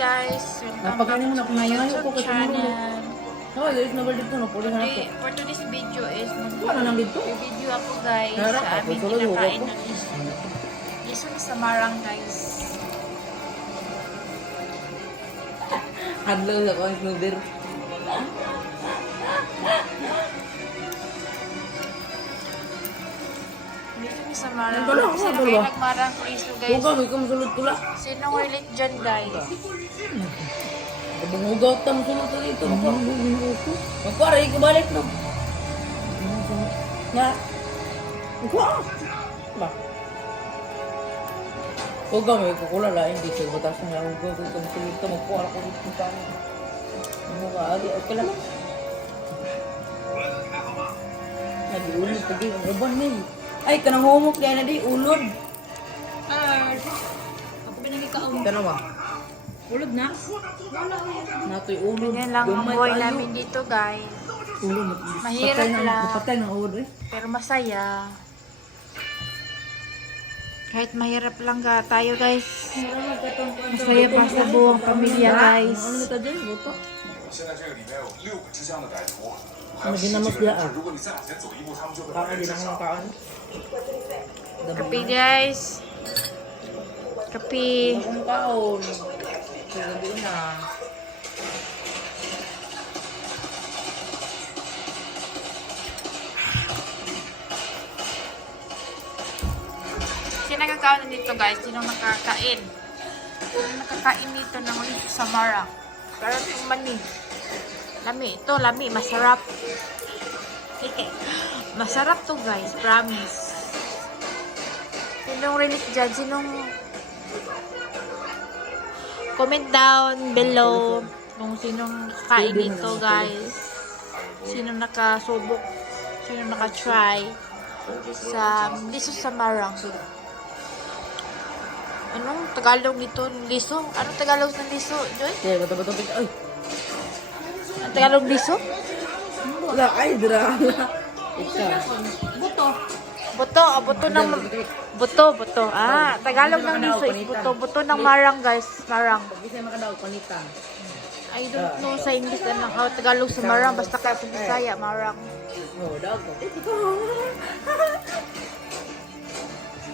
guys, welcome back na to my YouTube kasi channel. Oh, guys, na dito no, puli na ako. for today's video is Wala nang dito. mag-video ako guys Harap sa aming ako. kinakain na na sa Marang guys. Hadlaw sa kong snooder. sa Marang. Nandun ako, Sino kayo ba? nagmarang liso guys? Huwag kami kung sulod ko lang. Sino ulit dyan guys? Bumugaw ta mo sulod ka dito. Magparay, kabalik no. Nga. Nga. Ba? Huwag kami, kukulala, hindi sa batas ng lang. Huwag kami kung sulod ka, magpuara ko dito. Ano ka, agi, okay lang. Nag-ulod, pagi, ang uban na eh. Ay, kanang humok yan na di, ulod. Ako pinagkakaon. Tanong ba? Ulod na? Natoy ulod. Ganyan lang ang Gamay buhay tayo. namin dito guys. Ulod. Mahirap Patay ng- lang. Patay ng ulod eh. Pero masaya. Kahit mahirap lang ka tayo guys. Masaya pa sa buong pamilya guys. Ano nito dyan? Buto. 现在这个里面有六个支箱的歹徒， Maginamos niya ah. Kaon din ang. Kapi guys. Kapi. Ang kaon. Kagabi na. Sino nakakaon nito guys? Sino nakakain? Sino nakakain nito ng Samara? Parang mani. Lami. Ito, lami. Masarap. Masarap to guys. Promise. Sinong relic dyan? Sinong... Comment down below kung sinong kain nito guys. Sino nakasubok. Sino nakatry sa liso sa marang. Anong Tagalog nito? Liso? Anong Tagalog ng liso, Joy? Bato bato. Ay. Tagalog liso? Wala ay dira. Ika. Buto. Buto, ah, buto ng buto, buto. Ah, Tagalog ng liso is buto, buto ng marang, guys. Marang. Pag isa makadaw panitan. I don't know sa English ano, how Tagalog sa marang, basta kaya sa Bisaya, marang. Oh, ko.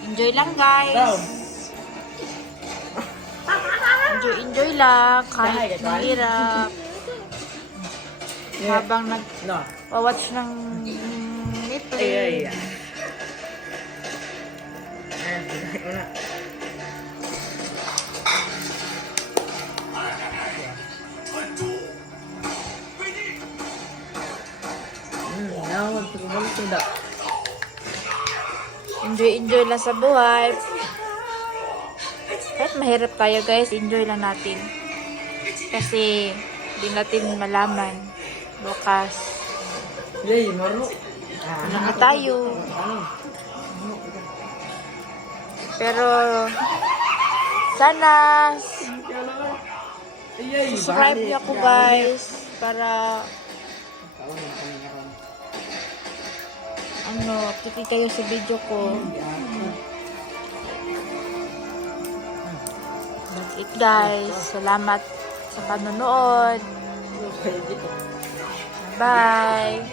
Enjoy lang, guys. Enjoy, enjoy lang. Kahit Dahil, mahirap. Habang nag No. watch ng Netflix. Ay ay. ay. Hmm. Enjoy, enjoy lang sa buhay. Kahit mahirap tayo guys, enjoy lang natin. Kasi, di natin malaman. Bukas, Yay, maro. Ano na tayo. Pero, sana, subscribe niyo ako guys. Para, ano, tuti kayo sa video ko. That's it guys. Salamat sa panonood. Bye!